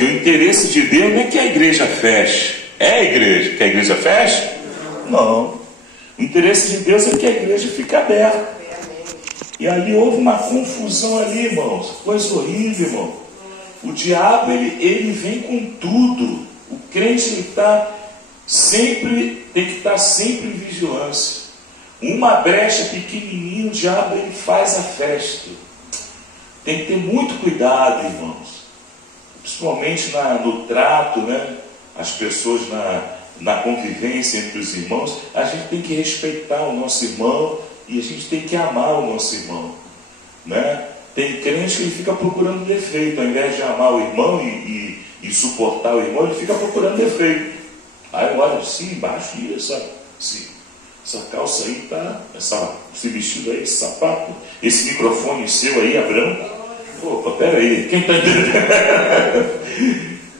Porque o interesse de Deus não é que a igreja feche. É a igreja. Que a igreja feche? Não. O interesse de Deus é que a igreja fique aberta. E ali houve uma confusão ali, irmãos. Coisa horrível, irmão. O diabo, ele vem com tudo. O crente, tem que estar sempre em vigilância. Uma brecha pequenininha, o diabo, ele faz a festa. Tem que ter muito cuidado, irmãos. Principalmente no trato, né? As pessoas na convivência entre os irmãos. A gente tem que respeitar o nosso irmão e a gente tem que amar o nosso irmão, né? Tem crente que ele fica procurando defeito. Ao invés de amar o irmão e suportar o irmão, ele fica procurando defeito. Aí olha, sim, embaixo essa calça aí tá, esse vestido aí, esse sapato, esse microfone seu aí, Abraão. Opa, peraí, quem está entendendo?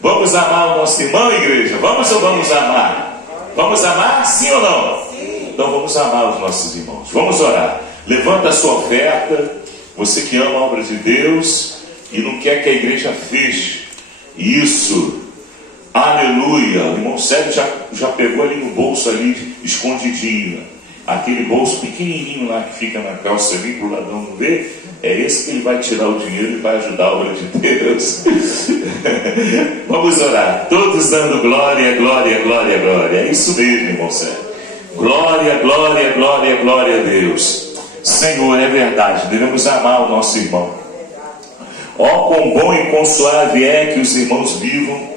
Vamos amar o nosso irmão, igreja? Vamos ou vamos amar? Vamos amar, sim ou não? Sim. Então vamos amar os nossos irmãos. Vamos orar. Levanta a sua oferta. Você que ama a obra de Deus e não quer que a igreja feche. Isso. Aleluia. O irmão Sérgio já pegou ali no bolso ali, escondidinho. Aquele bolso pequenininho lá que fica na calça ali, para o ladrão não ver. É esse que ele vai tirar o dinheiro e vai ajudar a obra de Deus. Vamos orar. Todos dando glória, glória, glória, glória. É isso mesmo, irmão Sérgio. Glória, glória, glória, glória a Deus. Senhor, é verdade, devemos amar o nosso irmão. Ó, quão bom e quão suave é que os irmãos vivam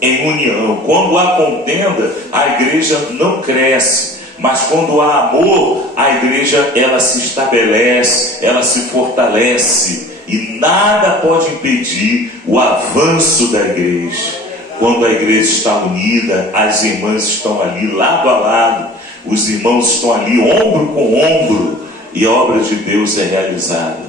em união. Quando há contenda, a igreja não cresce. Mas quando há amor, a igreja, ela se estabelece, ela se fortalece. E nada pode impedir o avanço da igreja. Quando a igreja está unida, as irmãs estão ali lado a lado, os irmãos estão ali ombro com ombro, e a obra de Deus é realizada,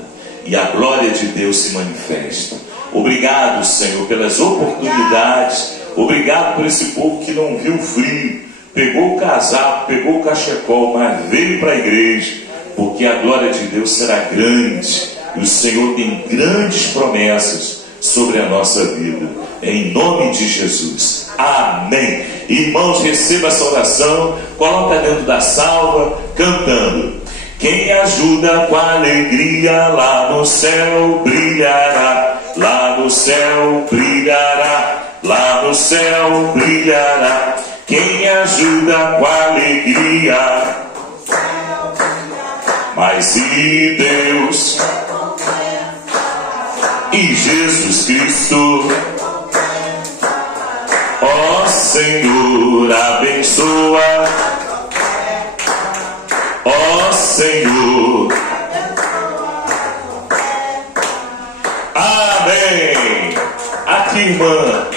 e a glória de Deus se manifesta. Obrigado, Senhor, pelas oportunidades. Obrigado por esse povo que não viu frio, pegou o casaco, pegou o cachecol, mas veio para a igreja, porque a glória de Deus será grande, e o Senhor tem grandes promessas sobre a nossa vida, em nome de Jesus, amém. Irmãos, receba essa oração, coloca dentro da salva, cantando. Quem ajuda com alegria, lá no céu brilhará, lá no céu brilhará, lá no céu brilhará. Quem ajuda com alegria, mas se Deus e Jesus Cristo, ó Senhor, abençoa, ó Senhor, amém. Aqui, irmã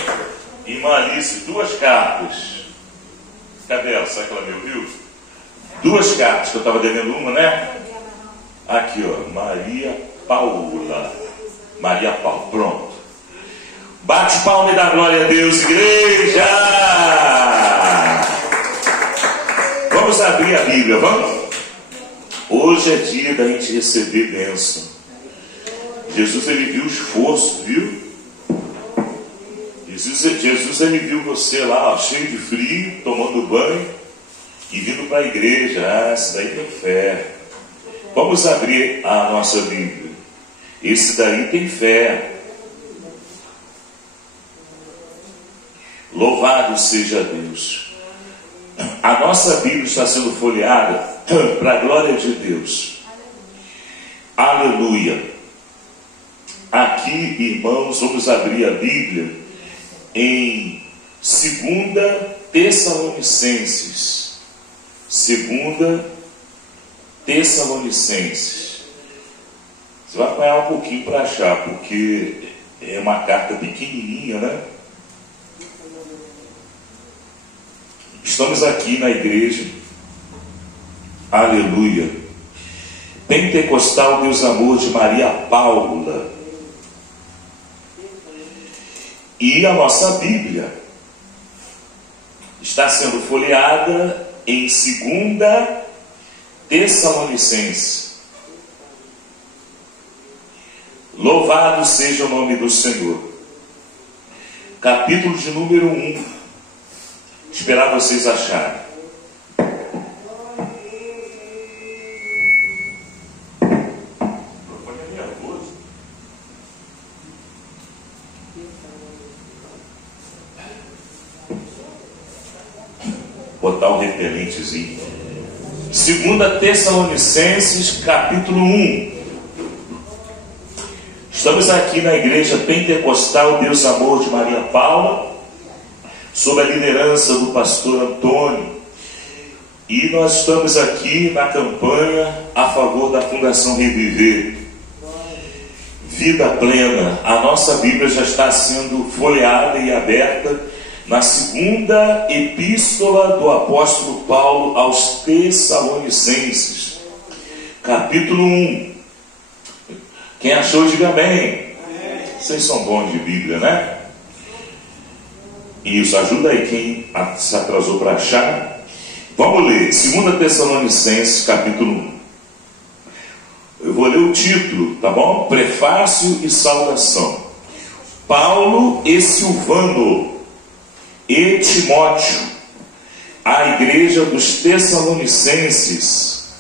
Alice, 2 cartas. Cadê ela? Será que ela me ouviu? 2 cartas, que eu estava devendo uma, né? Aqui, ó, Maria Paula. Maria Paula, pronto. Bate palma e dá glória a Deus, igreja! Vamos abrir a Bíblia, vamos? Hoje é dia da gente receber bênção. Jesus, ele viu o esforço, viu? Jesus, ele viu você lá, ó, cheio de frio, tomando banho e vindo para a igreja. Ah, esse daí tem fé. Vamos abrir a nossa Bíblia. Esse daí tem fé. Louvado seja Deus. A nossa Bíblia está sendo folheada para a glória de Deus. Aleluia. Aqui, irmãos, vamos abrir a Bíblia em 2 Tessalonicenses. 2 Tessalonicenses. Você vai apanhar um pouquinho para achar, porque é uma carta pequenininha, né? Estamos aqui na igreja, aleluia, Pentecostal Deus Amor de Maria Paula. E a nossa Bíblia está sendo folheada em 2 Tessalonicenses. Louvado seja o nome do Senhor. capítulo de número 1. Esperar vocês acharem. Botar um repelentezinho. 2 Tessalonicenses, capítulo 1. Estamos aqui na igreja pentecostal Deus Amor de Maria Paula, sob a liderança do pastor Antônio. E nós estamos aqui na campanha a favor da Fundação Reviver. Vida plena. A nossa Bíblia já está sendo folheada e aberta na segunda epístola do apóstolo Paulo aos Tessalonicenses, capítulo 1. Quem achou, diga amém. Vocês são bons de Bíblia, né? Isso, ajuda aí quem se atrasou para achar. Vamos ler 2 Tessalonicenses, capítulo 1. Eu vou ler o título, tá bom? Prefácio e saudação. Paulo e Silvano e Timóteo, a igreja dos Tessalonicenses,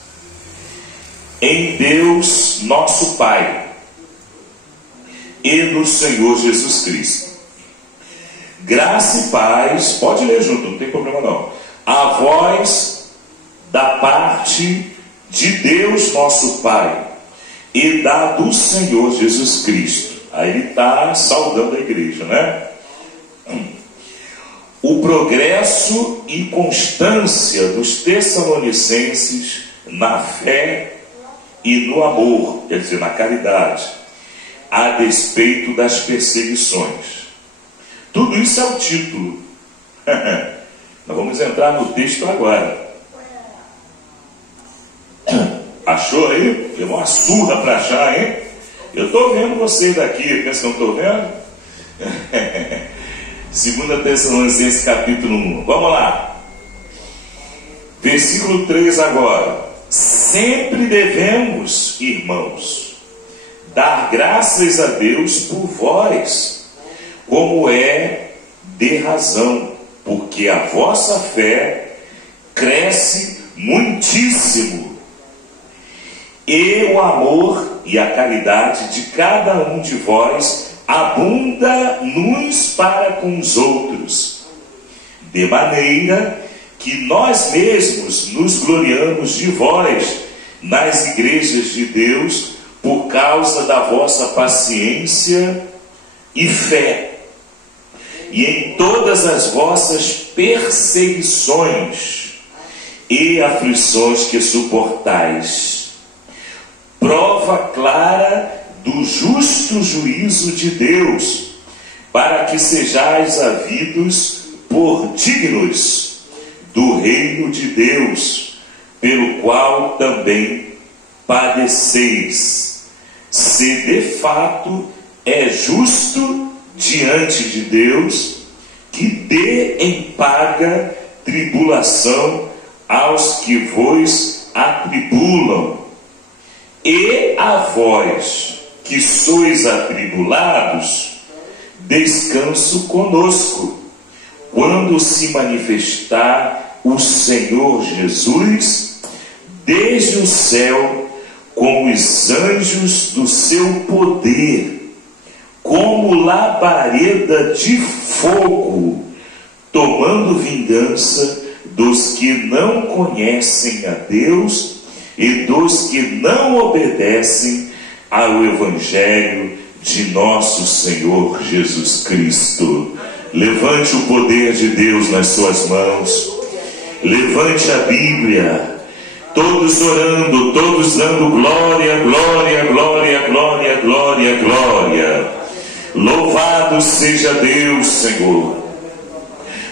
em Deus nosso Pai e no Senhor Jesus Cristo. Graça e paz, pode ler junto, não tem problema não. A voz da parte de Deus nosso Pai e da do Senhor Jesus Cristo. Aí ele está saudando a igreja, né? O progresso e constância dos Tessalonicenses na fé e no amor, quer dizer, na caridade, a despeito das perseguições. Tudo isso é o título. Nós vamos entrar no texto agora. Achou aí? Deu uma surra para achar, hein? Eu estou vendo vocês daqui, pensa que eu não estou vendo? 2 Tessalonicenses capítulo 1. Vamos lá. Versículo 3 agora. Sempre devemos, irmãos, dar graças a Deus por vós, como é de razão, porque a vossa fé cresce muitíssimo, e o amor e a caridade de cada um de vós abunda uns para com os outros, de maneira que nós mesmos nos gloriamos de vós nas igrejas de Deus por causa da vossa paciência e fé, e em todas as vossas perseguições e aflições que suportais, prova clara do justo juízo de Deus, para que sejais havidos por dignos do reino de Deus, pelo qual também padeceis, se de fato é justo diante de Deus que dê em paga tribulação aos que vos atribulam, e a vós que sois atribulados, descanso conosco, quando se manifestar o Senhor Jesus desde o céu com os anjos do seu poder, como labareda de fogo, tomando vingança dos que não conhecem a Deus e dos que não obedecem ao Evangelho de nosso Senhor Jesus Cristo. Levante o poder de Deus nas suas mãos, levante a Bíblia, todos orando, todos dando glória, glória, glória, glória, glória, glória. Louvado seja Deus, Senhor.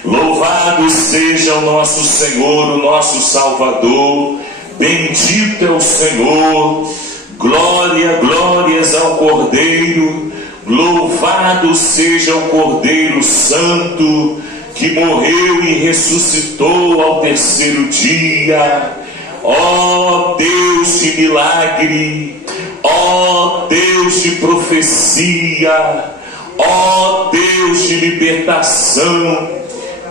Louvado seja o nosso Senhor, o nosso Salvador. Bendito é o Senhor. Glória, glórias ao Cordeiro. Louvado seja o Cordeiro Santo, que morreu e ressuscitou ao terceiro dia. Ó Deus de milagre, ó Deus de profecia, ó Deus de libertação,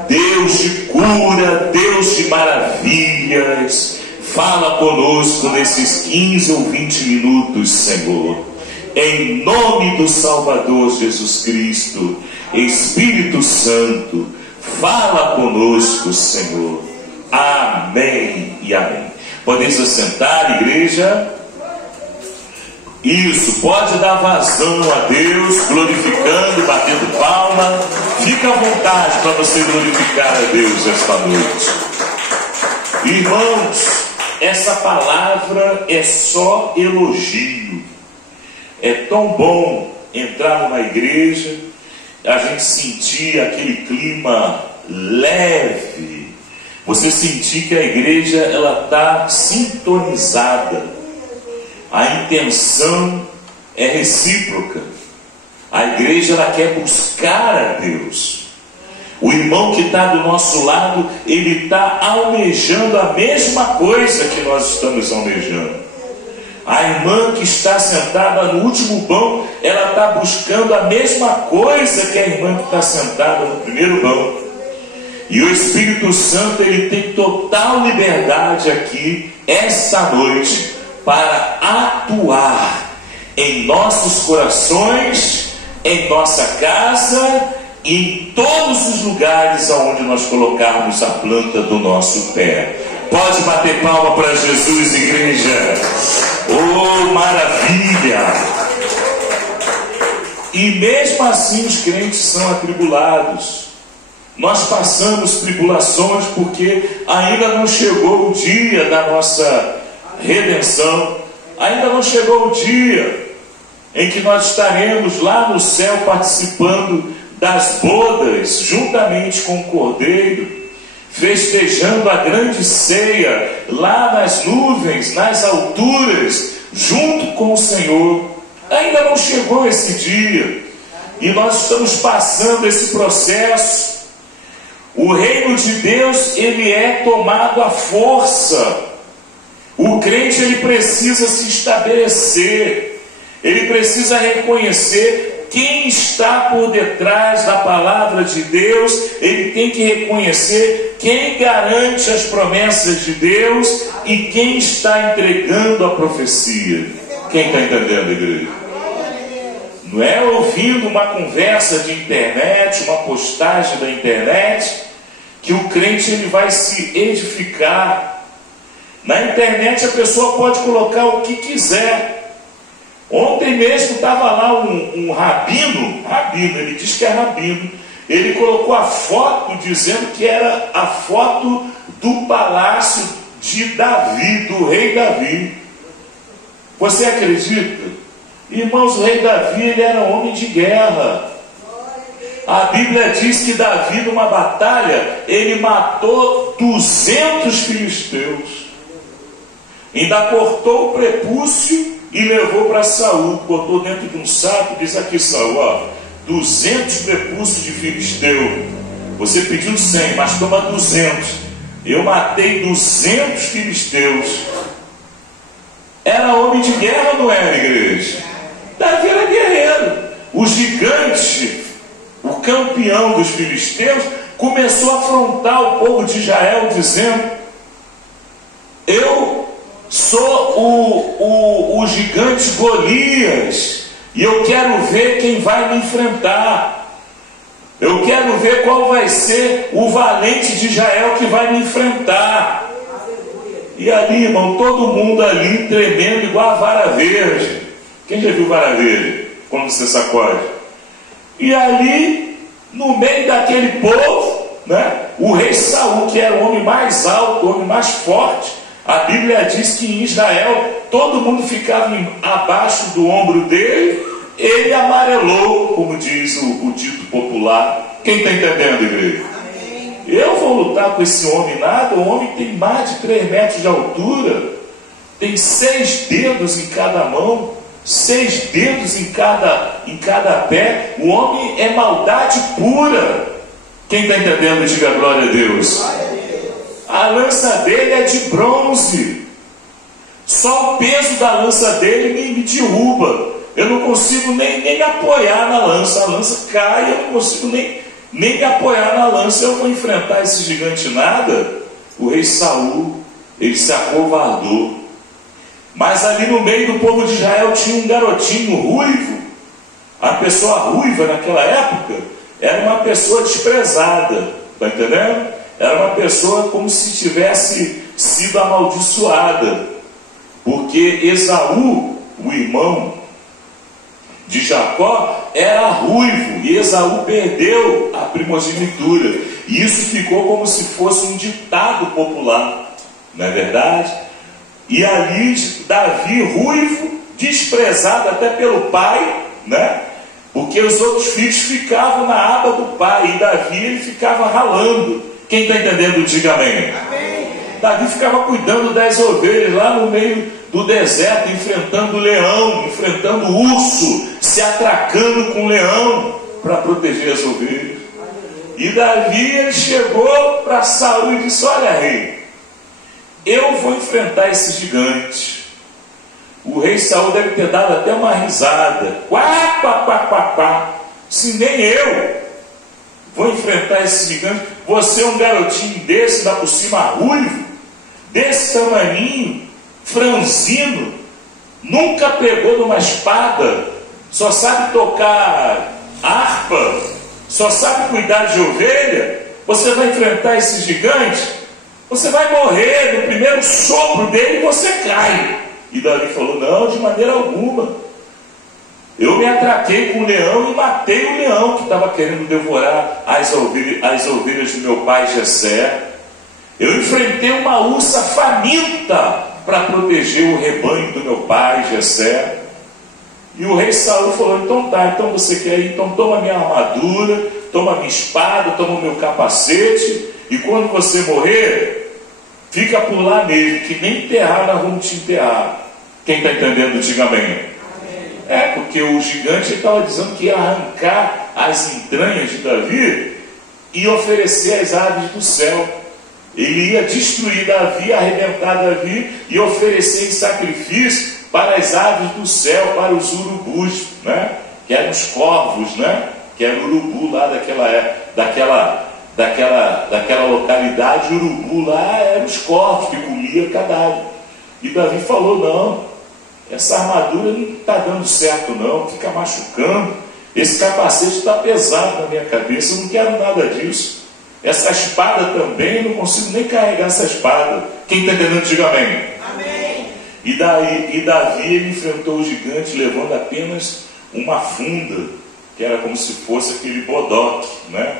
Deus de cura, Deus de maravilhas. Fala conosco nesses 15 ou 20 minutos, Senhor. Em nome do Salvador Jesus Cristo, Espírito Santo, fala conosco, Senhor. Amém e amém. Podem se assentar, igreja? Isso, pode dar vazão a Deus, glorificando, batendo palma. Fica à vontade para você glorificar a Deus esta noite. Irmãos, essa palavra é só elogio. É tão bom entrar numa igreja, a gente sentir aquele clima leve, você sentir que a igreja ela está sintonizada. A intenção é recíproca. A igreja ela quer buscar a Deus. O irmão que está do nosso lado, ele está almejando a mesma coisa que nós estamos almejando. A irmã que está sentada no último banco, ela está buscando a mesma coisa que a irmã que está sentada no primeiro banco. E o Espírito Santo, ele tem total liberdade aqui, esta noite, para atuar em nossos corações, em nossa casa e em todos os lugares aonde nós colocarmos a planta do nosso pé. Pode bater palma para Jesus, igreja. Oh, maravilha! E mesmo assim os crentes são atribulados. Nós passamos tribulações porque ainda não chegou o dia da nossa redenção. Ainda não chegou o dia em que nós estaremos lá no céu participando das bodas juntamente com o Cordeiro, festejando a grande ceia lá nas nuvens, nas alturas, junto com o Senhor. Ainda não chegou esse dia e nós estamos passando esse processo. O reino de Deus, ele é tomado à força. O crente, ele precisa se estabelecer, ele precisa reconhecer quem está por detrás da palavra de Deus, ele tem que reconhecer quem garante as promessas de Deus e quem está entregando a profecia. Quem está entendendo, igreja? Não é ouvindo uma conversa de internet, uma postagem da internet, que o crente ele vai se edificar. Na internet a pessoa pode colocar o que quiser. Ontem mesmo estava lá um rabino, ele diz que é rabino, ele colocou a foto dizendo que era a foto do palácio de Davi, do rei Davi. Você acredita? Irmãos, o rei Davi, ele era um homem de guerra. A Bíblia diz que Davi, numa batalha, ele matou 200 filisteus. Ainda cortou o prepúcio e levou para Saul, botou dentro de um saco, diz aqui, Saul, ó, 200 prepúcios de filisteu. Você pediu 100, mas toma 200. Eu matei 200 filisteus. Era homem de guerra ou não era, igreja? Davi era guerreiro. O gigante, o campeão dos filisteus, começou a afrontar o povo de Israel, dizendo: eu sou o gigante Golias, e eu quero ver quem vai me enfrentar. Eu quero ver qual vai ser o valente de Israel que vai me enfrentar. E ali, irmão, todo mundo ali tremendo igual a vara verde. Quem já viu vara verde? Quando você sacode. E ali, no meio daquele povo, né, o rei Saul, que era o homem mais alto, o homem mais forte, a Bíblia diz que em Israel todo mundo ficava abaixo do ombro dele. Ele amarelou, como diz o dito popular. Quem está entendendo, igreja? Eu vou lutar com esse homem nada. O homem tem mais de 3 metros de altura, tem 6 dedos em cada mão, 6 dedos em cada pé. O homem é maldade pura. Quem está entendendo, diga glória a Deus. A lança dele é de bronze. Só o peso da lança dele me derruba. Eu não consigo nem me apoiar na lança. A lança cai, eu não consigo nem me apoiar na lança, eu vou enfrentar esse gigante nada. O rei Saul, ele se acovardou. Mas ali no meio do povo de Israel tinha um garotinho ruivo. A pessoa ruiva naquela época era uma pessoa desprezada, está entendendo? Era uma pessoa como se tivesse sido amaldiçoada, porque Esaú, o irmão de Jacó, era ruivo, e Esaú perdeu a primogenitura, e isso ficou como se fosse um ditado popular, não é verdade? E ali Davi, ruivo, desprezado até pelo pai, né? Porque os outros filhos ficavam na aba do pai, e Davi ele ficava ralando. Quem está entendendo, diga amém. Amém. Davi ficava cuidando das ovelhas lá no meio do deserto, enfrentando o leão, enfrentando o urso, se atracando com o leão para proteger as ovelhas. E Davi ele chegou para Saul e disse: olha, rei, eu vou enfrentar esse gigante. O rei Saul deve ter dado até uma risada. Quá, quá, quá, quá, quá. Se nem eu vou enfrentar esse gigante. Você é um garotinho desse, dá por cima ruivo, desse tamaninho, franzino, nunca pegou numa espada, só sabe tocar harpa, só sabe cuidar de ovelha. Você vai enfrentar esse gigante? Você vai morrer, no primeiro sopro dele você cai. E Davi falou: não, de maneira alguma. Eu me atraquei com o leão e matei o leão que estava querendo devorar as ovelhas do meu pai Jessé. Eu enfrentei uma ursa faminta para proteger o rebanho do meu pai Jessé. E o rei Saul falou: então tá, então você quer ir? Então toma minha armadura, toma minha espada, toma meu capacete, e quando você morrer, fica por lá mesmo, que nem enterrar nós vamos te enterrar. Quem está entendendo, diga amém. É, porque o gigante estava dizendo que ia arrancar as entranhas de Davi e oferecer às aves do céu. Ele ia destruir Davi, arrebentar Davi e oferecer em sacrifício para as aves do céu, para os urubus, né? Que eram os corvos, né? Que era o urubu lá daquela localidade. O urubu lá eram os corvos que comiam cadáver. E Davi falou: não, essa armadura não está dando certo não, fica machucando, esse capacete está pesado na minha cabeça, eu não quero nada disso. Essa espada também, eu não consigo nem carregar essa espada. Quem está entendendo, diga amém. Amém. E Davi ele enfrentou o gigante levando apenas uma funda, que era como se fosse aquele bodoque, né?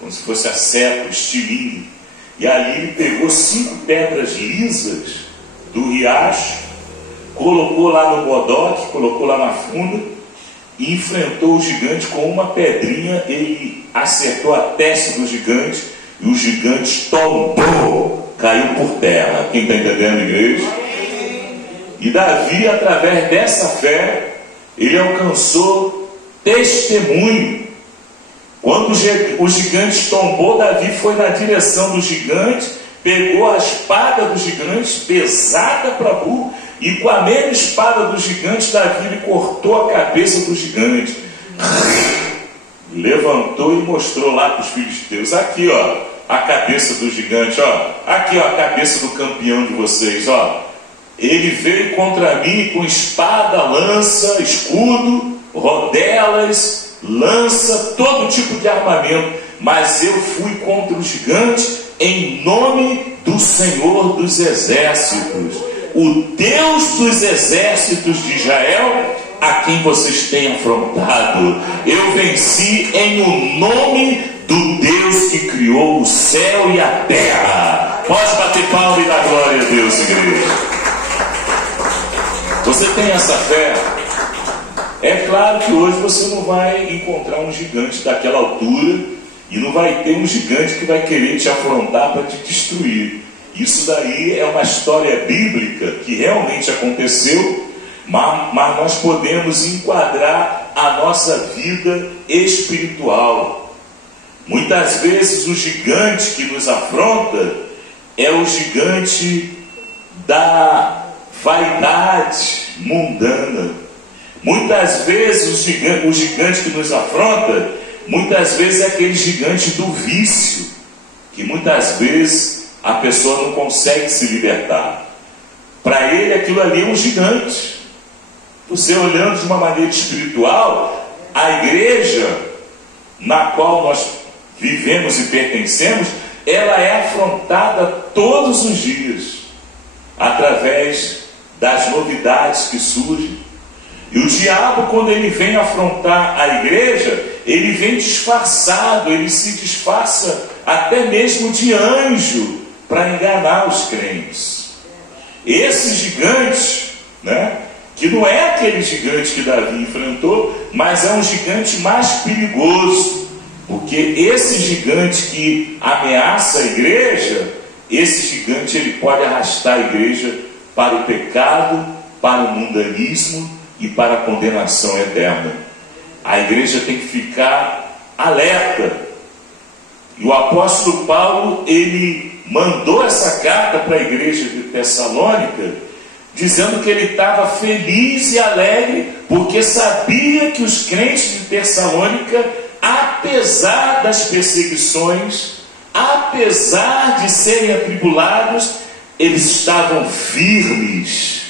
Como se fosse a seta, o estilingue. E ali ele pegou 5 pedras lisas do riacho, colocou lá no bodoque, colocou lá na funda e enfrentou o gigante com uma pedrinha. Ele acertou a testa do gigante e o gigante tombou, caiu por terra. Quem está entendendo, igreja? E Davi, através dessa fé, ele alcançou testemunho. Quando o gigante tombou, Davi foi na direção do gigante, pegou a espada do gigante, pesada para burro, e com a mesma espada do gigante, Davi lhe cortou a cabeça do gigante. Levantou e mostrou lá para os filisteus: aqui ó, a cabeça do gigante, ó. Aqui ó, a cabeça do campeão de vocês, ó. Ele veio contra mim com espada, lança, escudo, rodelas, lança, todo tipo de armamento, mas eu fui contra o gigante em nome do Senhor dos Exércitos, o Deus dos exércitos de Israel, a quem vocês têm afrontado. Eu venci em o nome do Deus que criou o céu e a terra. Pode bater palma e dar glória a Deus, igreja. Você tem essa fé? É claro que hoje você não vai encontrar um gigante daquela altura e não vai ter um gigante que vai querer te afrontar para te destruir. Isso daí é uma história bíblica que realmente aconteceu, mas nós podemos enquadrar a nossa vida espiritual. Muitas vezes o gigante que nos afronta é o gigante da vaidade mundana. Muitas vezes o gigante que nos afronta muitas vezes é aquele gigante do vício, que muitas vezes a pessoa não consegue se libertar. Para ele aquilo ali é um gigante. Você olhando de uma maneira espiritual, a igreja na qual nós vivemos e pertencemos, ela é afrontada todos os dias, através das novidades que surgem. E o diabo, quando ele vem afrontar a igreja, ele vem disfarçado, ele se disfarça até mesmo de anjo, para enganar os crentes. Esse gigante, que não é aquele gigante que Davi enfrentou, mas é um gigante mais perigoso, porque esse gigante que ameaça a igreja, esse gigante ele pode arrastar a igreja para o pecado, para o mundanismo e para a condenação eterna. A igreja tem que ficar alerta. E o apóstolo Paulo, ele mandou essa carta para a igreja de Tessalônica, dizendo que ele estava feliz e alegre, porque sabia que os crentes de Tessalônica, apesar das perseguições, apesar de serem atribulados, eles estavam firmes.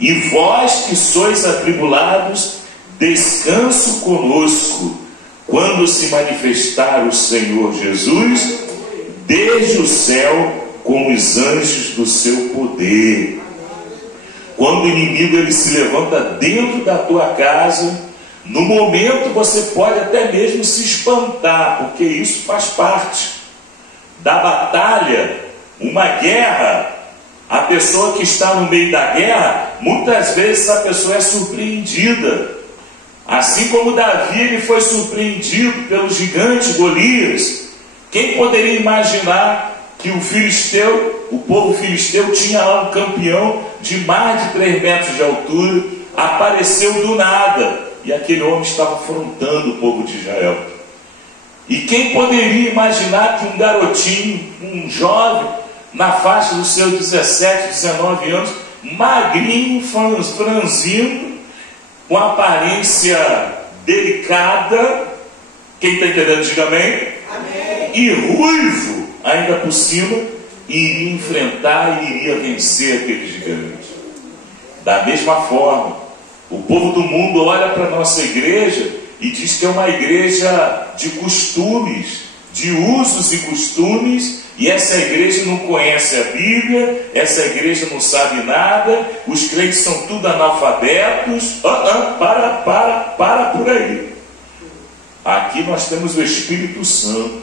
E vós que sois atribulados, descanso conosco, quando se manifestar o Senhor Jesus, desde o céu, com os anjos do seu poder. Quando o inimigo ele se levanta dentro da tua casa, no momento você pode até mesmo se espantar, porque isso faz parte da batalha. Uma guerra, a pessoa que está no meio da guerra, muitas vezes a pessoa é surpreendida. Assim como Davi ele foi surpreendido pelo gigante Golias. Quem poderia imaginar que o povo filisteu tinha lá um campeão de mais de 3 metros de altura, apareceu do nada, e aquele homem estava afrontando o povo de Israel. E quem poderia imaginar que um garotinho, um jovem, na faixa dos seus 17, 19 anos, magrinho, franzino, com aparência delicada, quem está entendendo, diga amém? Amém. E ruivo, ainda por cima, iria enfrentar e iria vencer aquele gigante. Da mesma forma, o povo do mundo olha para a nossa igreja e diz que é uma igreja de costumes, de usos e costumes, e essa igreja não conhece a Bíblia, essa igreja não sabe nada, os crentes são tudo analfabetos. Para por aí. Aqui nós temos o Espírito Santo.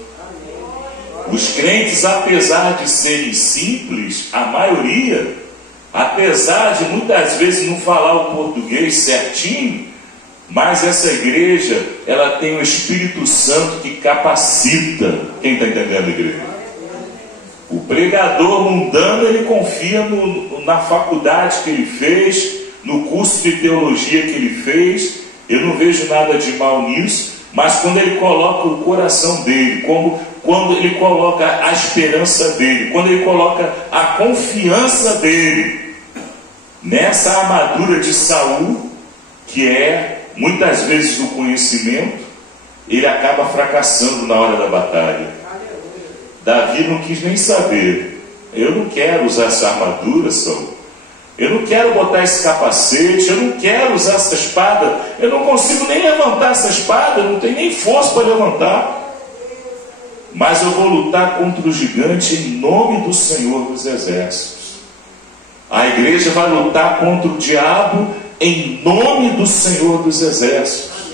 Os crentes, apesar de serem simples, a maioria, apesar de muitas vezes não falar o português certinho, mas essa igreja, ela tem o Espírito Santo que capacita. Quem está entendendo, igreja? O pregador mundano, ele confia na faculdade que ele fez, no curso de teologia que ele fez. Eu não vejo nada de mal nisso, mas quando ele coloca o coração dele, quando ele coloca a esperança dele, quando ele coloca a confiança dele nessa armadura de Saul, que é muitas vezes o conhecimento, ele acaba fracassando na hora da batalha. Davi não quis nem saber. Eu não quero usar essa armadura, Saul. Eu não quero botar esse capacete, eu não quero usar essa espada, eu não consigo nem levantar essa espada, eu não tenho nem força para levantar. Mas eu vou lutar contra o gigante em nome do Senhor dos Exércitos. A igreja vai lutar contra o diabo em nome do Senhor dos Exércitos.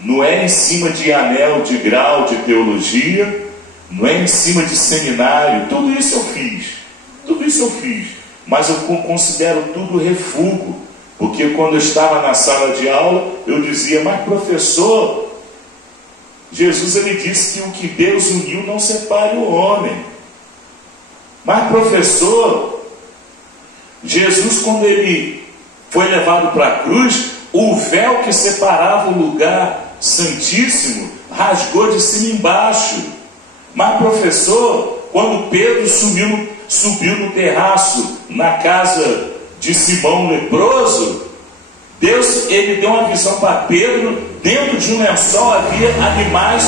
Não é em cima de anel, de grau, de teologia, não é em cima de seminário. Tudo isso eu fiz, mas eu considero tudo refúgio, porque quando eu estava na sala de aula, eu dizia: mas professor, Jesus ele disse que o que Deus uniu não separe o homem. Mas professor, Jesus, quando ele foi levado para a cruz, o véu que separava o lugar santíssimo rasgou de cima embaixo. Mas professor, quando Pedro subiu no terraço na casa de Simão leproso, Deus ele deu uma visão para Pedro dentro de um lençol havia animais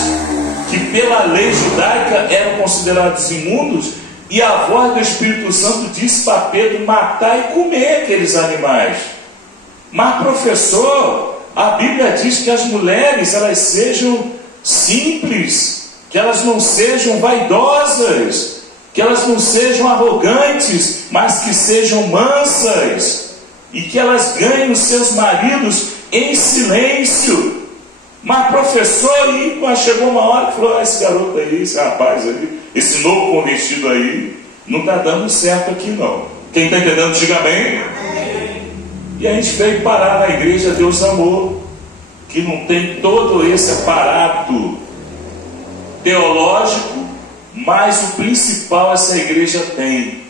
que pela lei judaica eram considerados imundos, e a voz do Espírito Santo disse para Pedro matar e comer aqueles animais. Mas, professor, a Bíblia diz que as mulheres, elas sejam simples, que elas não sejam vaidosas, que elas não sejam arrogantes, mas que sejam mansas, e que elas ganhem os seus maridos em silêncio. Mas, professor, mas chegou uma hora que falou: esse garoto aí, esse rapaz aí, esse novo convertido aí, não está dando certo aqui não. Quem está entendendo, diga amém. E a gente veio parar na igreja Deus Amor, que não tem todo esse aparato teológico, mas o principal essa igreja tem.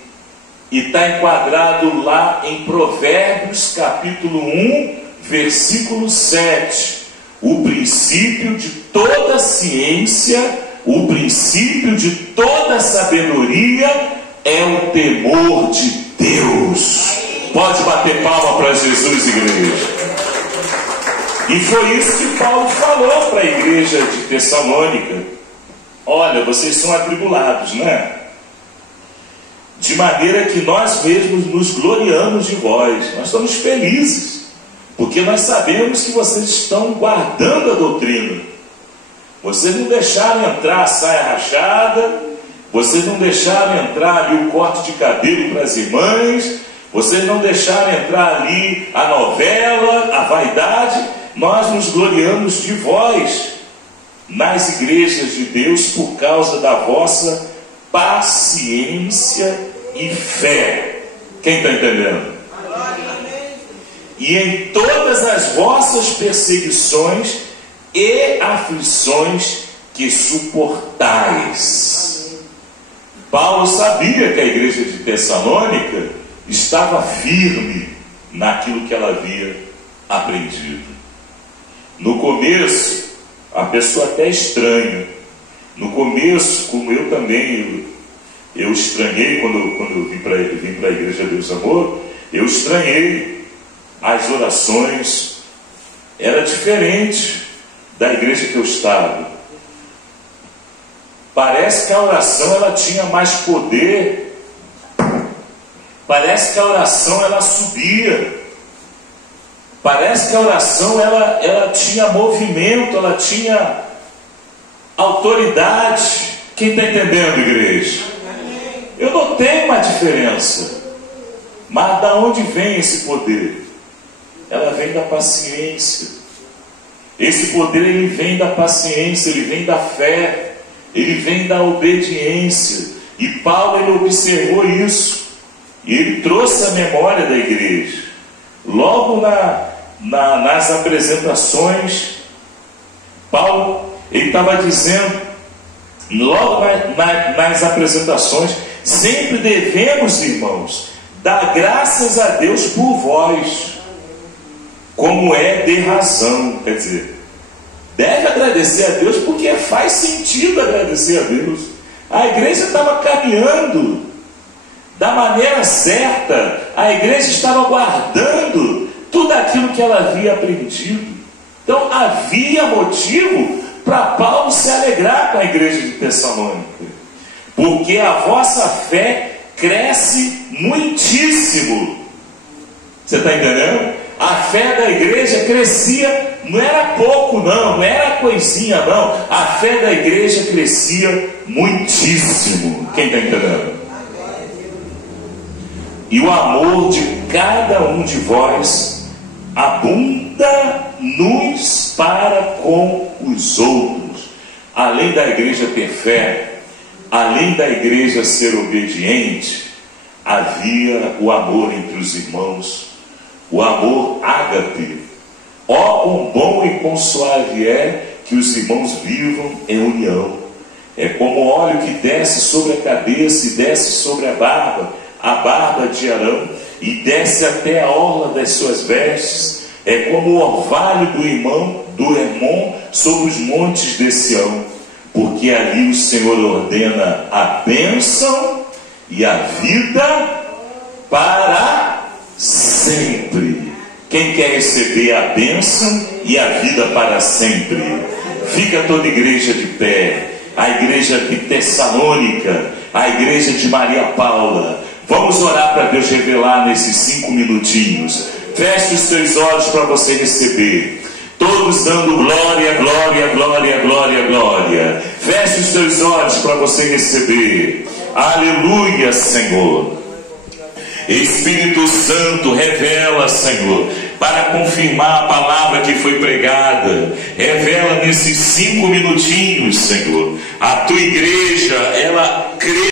E está enquadrado lá em Provérbios capítulo 1, versículo 7. O princípio de toda ciência, o princípio de toda sabedoria é o temor de Deus. Pode bater palma para Jesus, igreja. E foi isso que Paulo falou para a igreja de Tessalônica: olha, vocês são atribulados, né? De maneira que nós mesmos nos gloriamos de vós. Nós estamos felizes, porque nós sabemos que vocês estão guardando a doutrina. Vocês não deixaram entrar a saia rachada, vocês não deixaram entrar ali o corte de cabelo para as irmãs, vocês não deixaram entrar ali a novela, a vaidade. Nós nos gloriamos de vós nas igrejas de Deus por causa da vossa paciência e fé. Quem está entendendo? E em todas as vossas perseguições e aflições que suportais. Paulo sabia que a igreja de Tessalônica estava firme naquilo que ela havia aprendido. No começo, a pessoa até estranha. No começo, como eu também, eu estranhei quando eu vim para a igreja Deus Amor, eu estranhei as orações. Era diferente da igreja que eu estava. Parece que a oração ela tinha mais poder. Parece que a oração ela subia. Parece que a oração ela tinha movimento, ela tinha autoridade. Quem está entendendo, igreja? Eu notei uma diferença. Mas da onde vem esse poder? Ela vem da paciência. Esse poder ele vem da paciência, ele vem da fé, ele vem da obediência. E Paulo ele observou isso. E ele trouxe a memória da igreja. Logo nas apresentações, Paulo ele estava dizendo, logo nas apresentações, sempre devemos, irmãos, dar graças a Deus por vós, como é de razão. Quer dizer, deve agradecer a Deus porque faz sentido agradecer a Deus. A igreja estava caminhando da maneira certa, a igreja estava guardando tudo aquilo que ela havia aprendido. Então havia motivo para Paulo se alegrar com a igreja de Tessalônica, porque a vossa fé cresce muitíssimo. Você está entendendo? A fé da igreja crescia, não era pouco não era coisinha não, a fé da igreja crescia muitíssimo. Quem está entendendo? E o amor de cada um de vós abunda nos para com os outros. Além da igreja ter fé, além da igreja ser obediente, havia o amor entre os irmãos, o amor ágape. Ó, quão bom e quão suave é que os irmãos vivam em união. É como óleo que desce sobre a cabeça e desce sobre a barba de Arão, e desce até a orla das suas vestes. É como o orvalho do Hermon sobre os montes de Sião, porque ali o Senhor ordena a bênção e a vida para sempre. Quem quer receber a bênção e a vida para sempre? Fica toda a igreja de pé, a igreja de Tessalônica, a igreja de Maria Paula. Vamos orar para Deus revelar nesses 5 minutinhos. Feche os seus olhos para você receber. Todos dando glória, glória, glória, glória, glória. Feche os seus olhos para você receber. Aleluia, Senhor. Espírito Santo, revela, Senhor, para confirmar a palavra que foi pregada. Revela nesses 5 minutinhos, Senhor. A tua igreja, ela crê